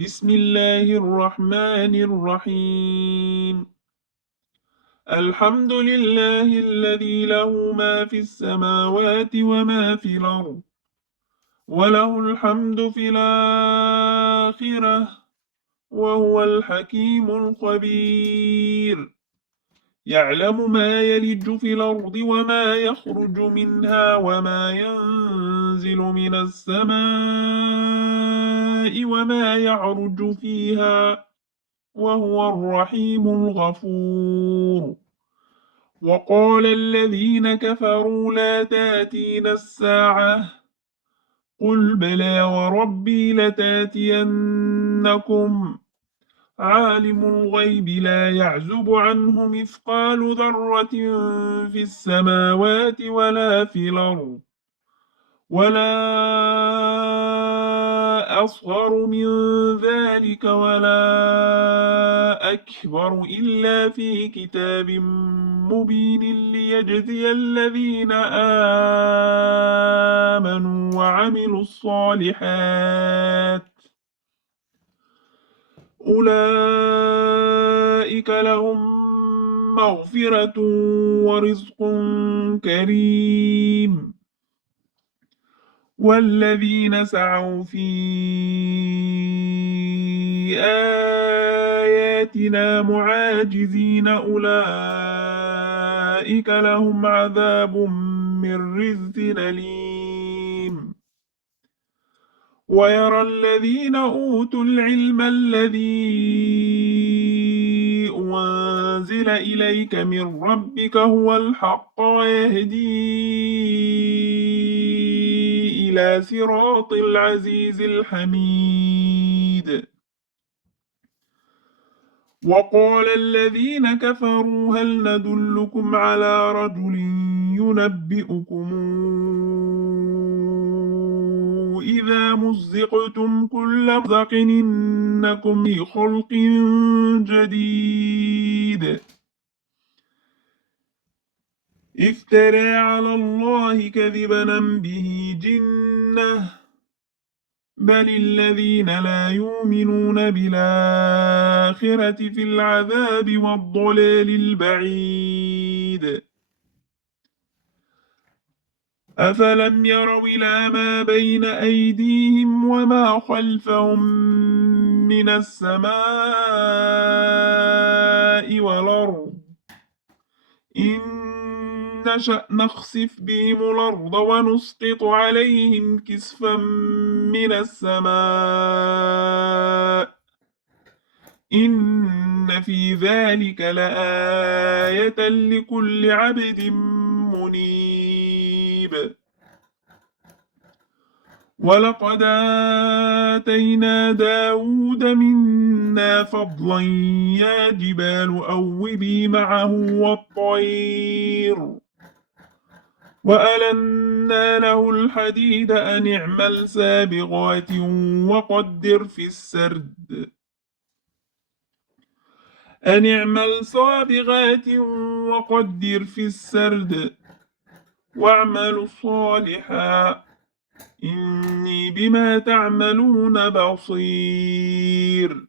بسم الله الرحمن الرحيم. الحمد لله الذي له ما في السماوات وما في الأرض، وله الحمد في الآخرة، وهو الحكيم الخبير. يعلم ما يلج في الأرض وما يخرج منها وما ينزل من السماء وما يعرج فيها، وهو الرحيم الغفور. وقال الذين كفروا لا تاتينا الساعة، قل بلى وربي لتاتينكم، عالم الغيب لا يعزب عنه مثقال ذرة في السماوات ولا في الأرض، ولا أصغر من ذلك ولا أكبر إلا في كتاب مبين ليجزي الذين آمنوا وعملوا الصالحات، أولئك لهم مغفرة ورزق كريم. والذين سعوا في آياتنا معاجزين أولئك لهم عذاب من رجز أليم. ويرى الذين أوتوا العلم الذي أنزل إليك من ربك هو الحق ويهدي إلى صراط العزيز الحميد. وقال الذين كفروا هل ندلكم على رجل ينبئكم إذا مزقتم كل مزق إنكم في خلق جديد. افترى على الله كذبا أم به جنة، بل الذين لا يؤمنون بالآخرة في العذاب والضلال البعيد. أفلم يروا إلى ما بين أيديهم وما خلفهم من السماء والأرض، إن نشأ نخسف بهم الأرض ونسقط عليهم كسفا من السماء، إن في ذلك لآية لكل عبد منيب. ولقد آتينا داود منا فضلا يا جبال أوبي معه والطير، وألنا له الحديد أن اعمل سابغات وقدر في السرد، أن اعمل صابغات وقدر في السرد واعملوا صالحا إني بما تعملون بصير.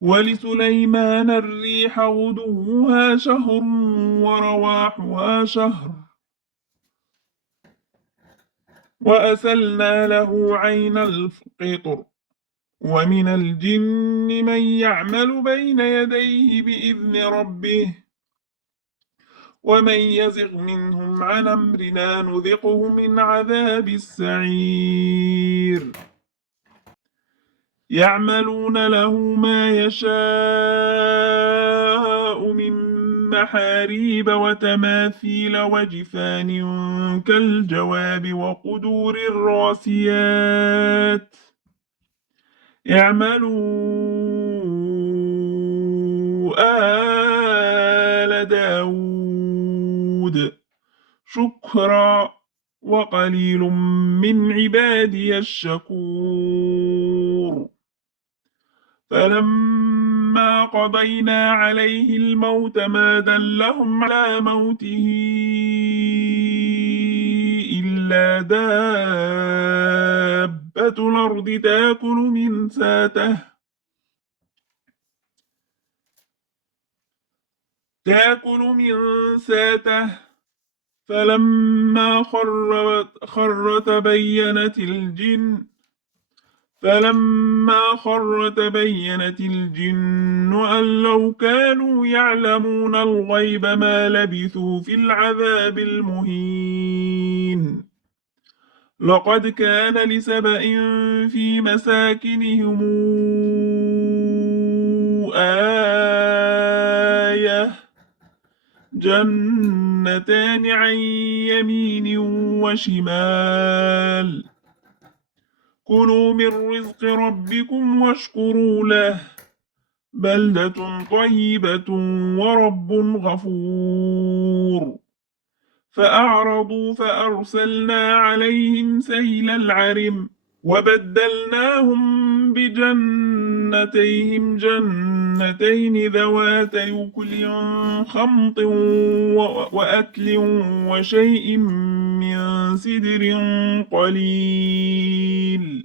ولسليمان الريح غدوها شهر ورواحها شهر، وأسلنا له عين القطر، ومن الجن من يعمل بين يديه بإذن ربه، ومن يزغ منهم عن أمرنا نذقه من عذاب السعير. يعملون له ما يشاء من محاريب وتماثيل وجفان كالجواب وقدور الراسيات. اعملوا آل داود شكرا وقليل من عبادي الشكور. فلما قضينا عليه الموت ما دلهم على موته إلا الأرض تاكل من ساته فلما خر تبينت الجن أن لو كانوا يعلمون الغيب ما لبثوا في العذاب المهين لقد كان لسبإ في مساكنهم آية جنتان عن يمين وشمال كلوا من رزق ربكم واشكروا له بلدة طيبة ورب غفور فأعرضوا فأرسلنا عليهم سيل العرم وبدلناهم بجنتيهم جنتين ذواتي أكل خمط وأكل وشيء من سدر قليل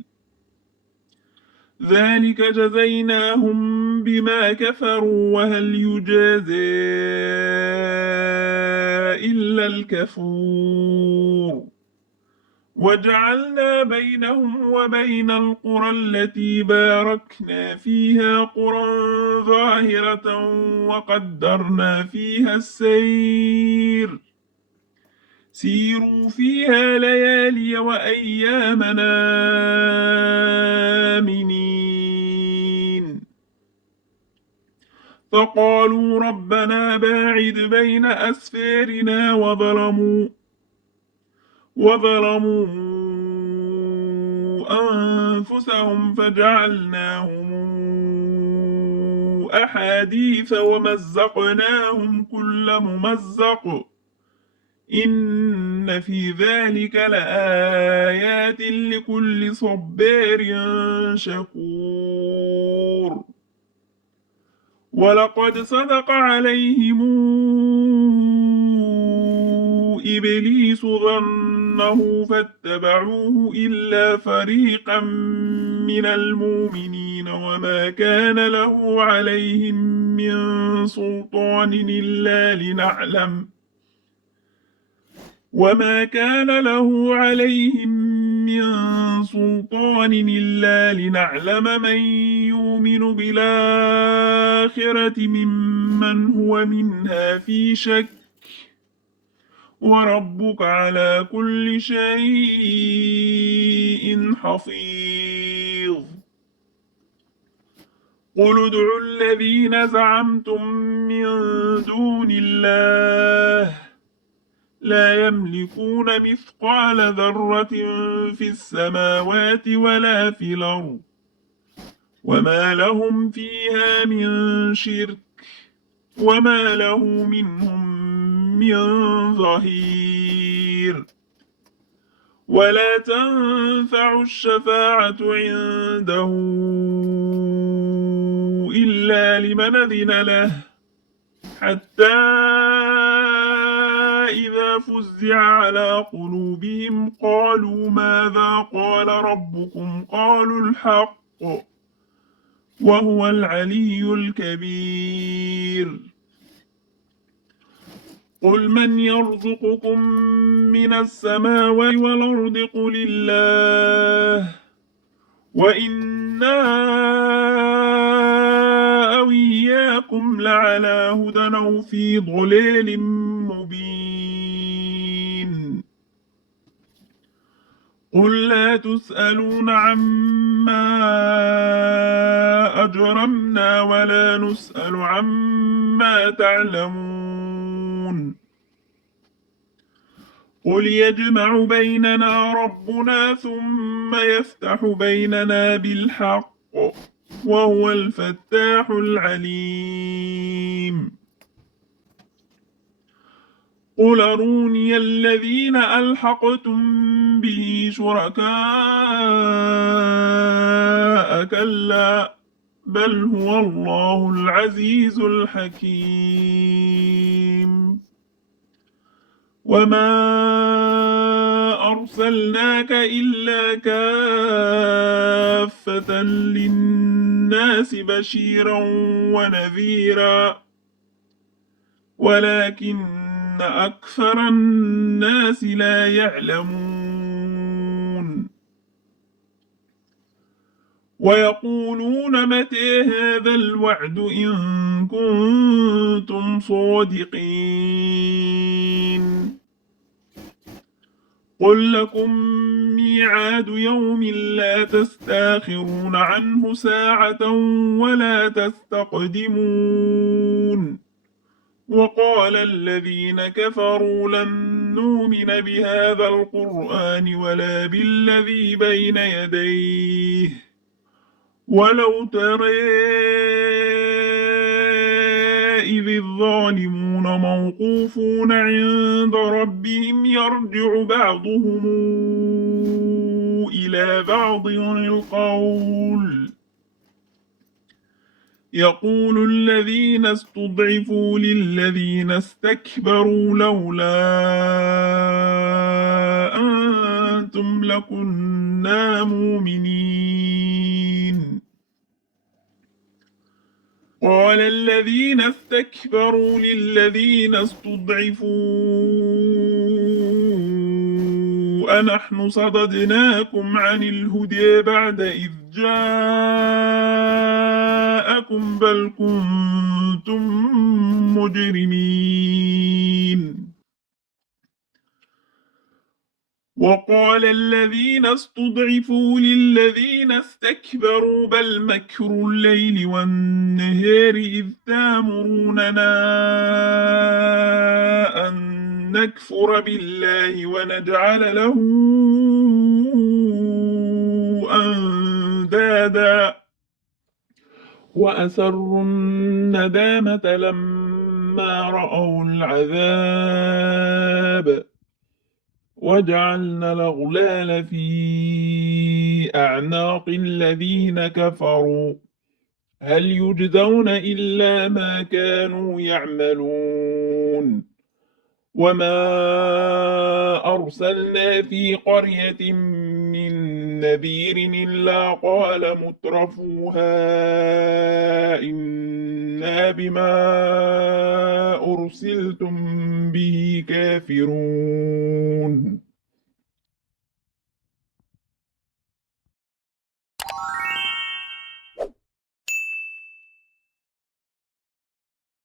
ذلك جزيناهم بما كفروا وهل يجازى إلا الكفور وجعلنا بينهم وبين القرى التي باركنا فيها قرى ظاهرة وقدرنا فيها السير سيروا فيها ليالي وأيامنا آمنين فقالوا ربنا باعد بين أسفارنا وظلموا أنفسهم فجعلناهم أحاديث ومزقناهم كل ممزق إن في ذلك لآيات لكل صبار شكور ولقد صدق عليهم إبليس ظنه فاتبعوه إلا فريقا من المؤمنين وما كان له عليهم من سلطان إلا لنعلم من يؤمن بالآخرة ممن هو منها في شك وربك على كل شيء حفيظ قل ادعوا الذين زعمتم من دون الله لا يملكون مثقال ذرة في السماوات ولا في الأرض وما لهم فيها من شرك وما له منهم من ظهير ولا تنفع الشفاعة عنده إلا لمن أذن له حتى إذا فزع على قلوبهم قالوا ماذا قال ربكم قالوا الحق وهو العلي الكبير قل من يرزقكم من السماوات والأرض قل الله وإنا أو إياكم لعلى هدى أو في ضلال مبين قل لا تسألون عما أجرمنا ولا نسأل عما تعلمون قل يجمع بيننا ربنا ثم يفتح بيننا بالحق وهو الفتاح العليم قل أروني الذين ألحقتم به شركاء كلا بل هو الله العزيز الحكيم وما أرسلناك إلا كافة للناس بشيرا ونذيرا ولكن أكثر الناس لا يعلمون ويقولون متى هذا الوعد إن كنتم صادقين قل لكم ميعاد يوم لا تستاخرون عنه ساعة ولا تستقدمون وقال الذين كفروا لن نؤمن بهذا القرآن ولا بالذي بين يديه ولو ترى إذ الظالمون موقوفون عند ربهم يرجع بعضهم إلى بعض يقول الذين استضعفوا للذين استكبروا لولا أنتم لكنا مؤمنين قال الذين استكبروا للذين استضعفوا أنحن صددناكم عن الهدى بعد إذ جاءكم بل كنتم مجرمين وقال الذين استضعفوا للذين استكبروا بل مكر الليل والنهار إذ تامروننا أن نكفر بالله ونجعل له أندادا وأسروا الندامة لما رأوا العذاب وجعلنا الأغلال في أعناق الذين كفروا هل يجزون إلا ما كانوا يعملون وما أرسلنا في قرية من نذير إلا قال مترفوها إنا بما أرسلتم به كافرون